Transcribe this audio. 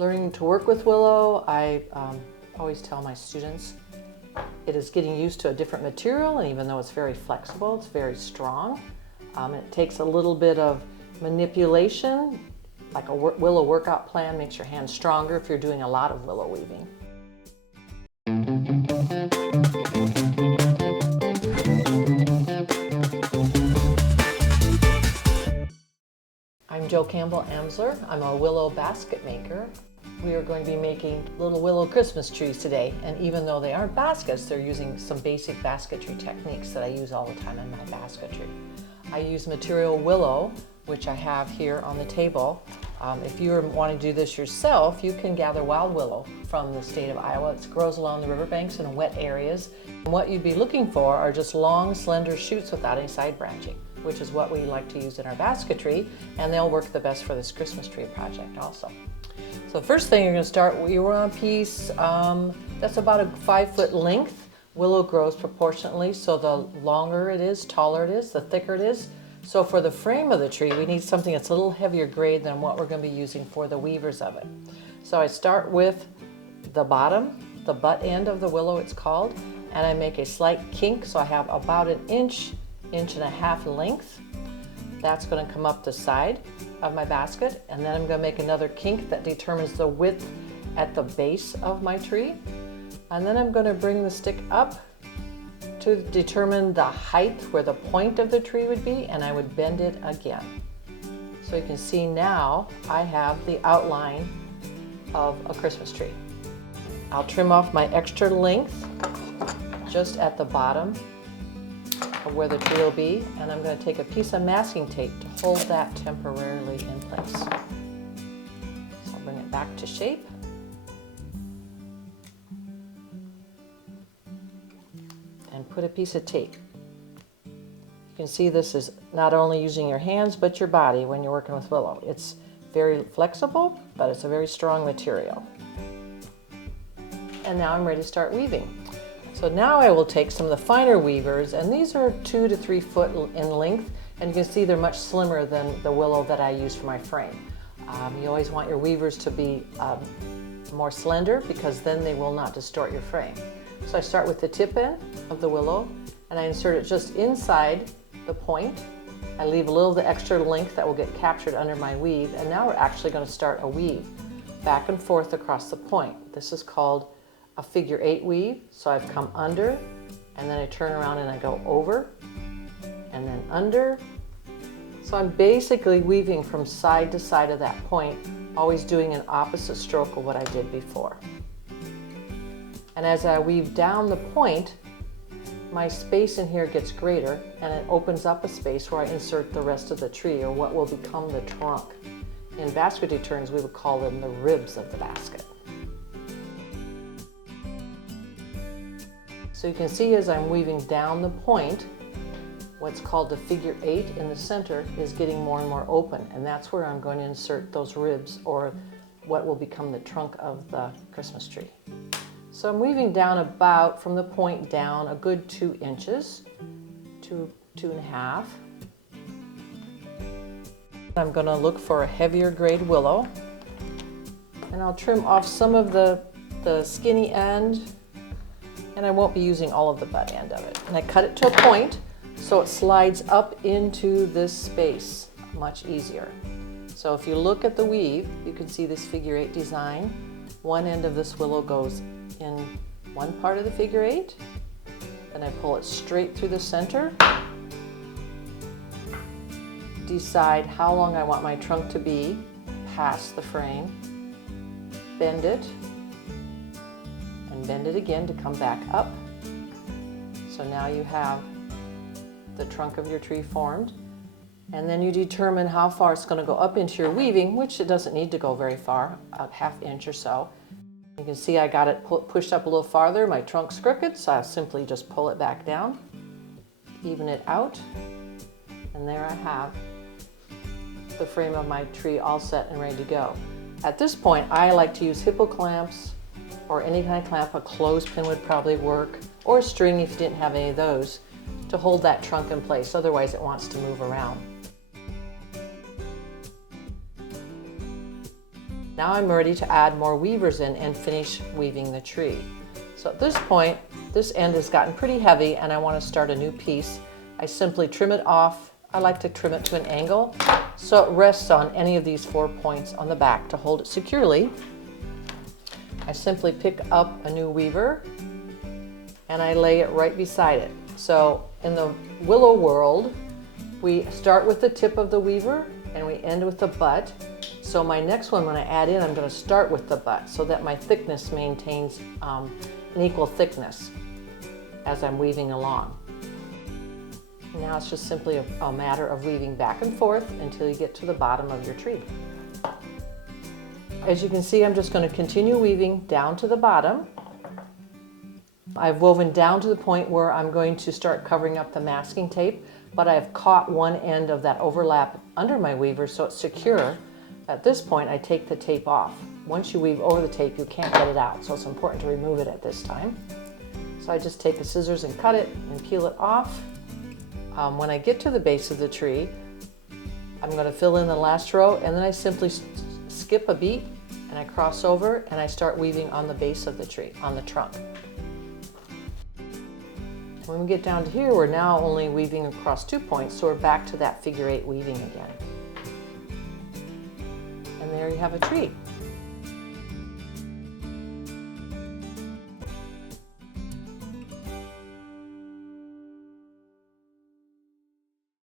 Learning to work with willow, I always tell my students it is getting used to a different material, and even though it's very flexible, it's very strong. It takes a little bit of manipulation, like a willow workout plan makes your hands stronger if you're doing a lot of willow weaving. I'm Jo Campbell-Amsler. I'm a willow basket maker. We are going to be making little willow Christmas trees today, and even though they aren't baskets, they're using some basic basketry techniques that I use all the time in my basketry. I use material willow, which I have here on the table. If you're wanting to do this yourself, you can gather wild willow from the state of Iowa. It grows along the riverbanks in wet areas. And what you'd be looking for are just long, slender shoots without any side branching, which is what we like to use in our basketry, and they'll work the best for this Christmas tree project also. So first thing you're going to start, you want a piece that's about a 5-foot length. Willow grows proportionately, so the longer it is, taller it is, the thicker it is. So for the frame of the tree, we need something that's a little heavier grade than what we're going to be using for the weavers of it. So I start with the bottom, the butt end of the willow it's called, and I make a slight kink, so I have about an inch and a half length. That's going to come up the side of my basket, and then I'm going to make another kink that determines the width at the base of my tree. And then I'm going to bring the stick up to determine the height where the point of the tree would be, and I would bend it again. So you can see now I have the outline of a Christmas tree. I'll trim off my extra length just at the bottom of where the tree will be, and I'm going to take a piece of masking tape to hold that temporarily in place. So I'll bring it back to shape. And put a piece of tape. You can see this is not only using your hands but your body when you're working with willow. It's very flexible, but it's a very strong material. And now I'm ready to start weaving. So now I will take some of the finer weavers, and these are 2 to 3 foot in length, and you can see they're much slimmer than the willow that I use for my frame. You always want your weavers to be more slender, because then they will not distort your frame. So I start with the tip end of the willow, and I insert it just inside the point. I leave a little of the extra length that will get captured under my weave, and now we're actually going to start a weave back and forth across the point. This is called a figure 8 weave. So I've come under, and then I turn around and I go over, and then under. So I'm basically weaving from side to side of that point, always doing an opposite stroke of what I did before. And as I weave down the point, my space in here gets greater, and it opens up a space where I insert the rest of the tree, or what will become the trunk. In basketry terms, we would call them the ribs of the basket. So you can see as I'm weaving down the point, what's called the figure 8 in the center is getting more and more open, and that's where I'm going to insert those ribs, or what will become the trunk of the Christmas tree. So I'm weaving down about, from the point down, a good 2 inches to 2.5. I'm going to look for a heavier grade willow, and I'll trim off some of the skinny end, and I won't be using all of the butt end of it. And I cut it to a point so it slides up into this space much easier. So if you look at the weave, you can see this figure 8 design. One end of this willow goes in one part of the figure 8, then I pull it straight through the center, decide how long I want my trunk to be past the frame, bend it, and bend it again to come back up. So now you have the trunk of your tree formed, and then you determine how far it's going to go up into your weaving, which it doesn't need to go very far, a ½ inch or so. You can see I got it pushed up a little farther. My trunk's crooked, so I'll simply just pull it back down, even it out, and there I have the frame of my tree all set and ready to go. At this point, I like to use hippo clamps or any kind of clamp. A clothespin would probably work, or a string if you didn't have any of those, to hold that trunk in place. Otherwise it wants to move around. Now I'm ready to add more weavers in and finish weaving the tree. So at this point, this end has gotten pretty heavy and I want to start a new piece. I simply trim it off. I like to trim it to an angle so it rests on any of these 4 points on the back to hold it securely. I simply pick up a new weaver and I lay it right beside it. So in the willow world, we start with the tip of the weaver and we end with the butt. So my next one, when I add in, I'm going to start with the butt so that my thickness maintains an equal thickness as I'm weaving along. Now it's just simply a matter of weaving back and forth until you get to the bottom of your tree. As you can see, I'm just going to continue weaving down to the bottom. I've woven down to the point where I'm going to start covering up the masking tape, but I've caught one end of that overlap under my weaver so it's secure. At this point, I take the tape off. Once you weave over the tape, you can't get it out, so it's important to remove it at this time. So I just take the scissors and cut it and peel it off. When I get to the base of the tree, I'm going to fill in the last row, and then I simply skip a beat and I cross over and I start weaving on the base of the tree, on the trunk. When we get down to here, we're now only weaving across 2 points, so we're back to that figure 8 weaving again. And there you have a tree.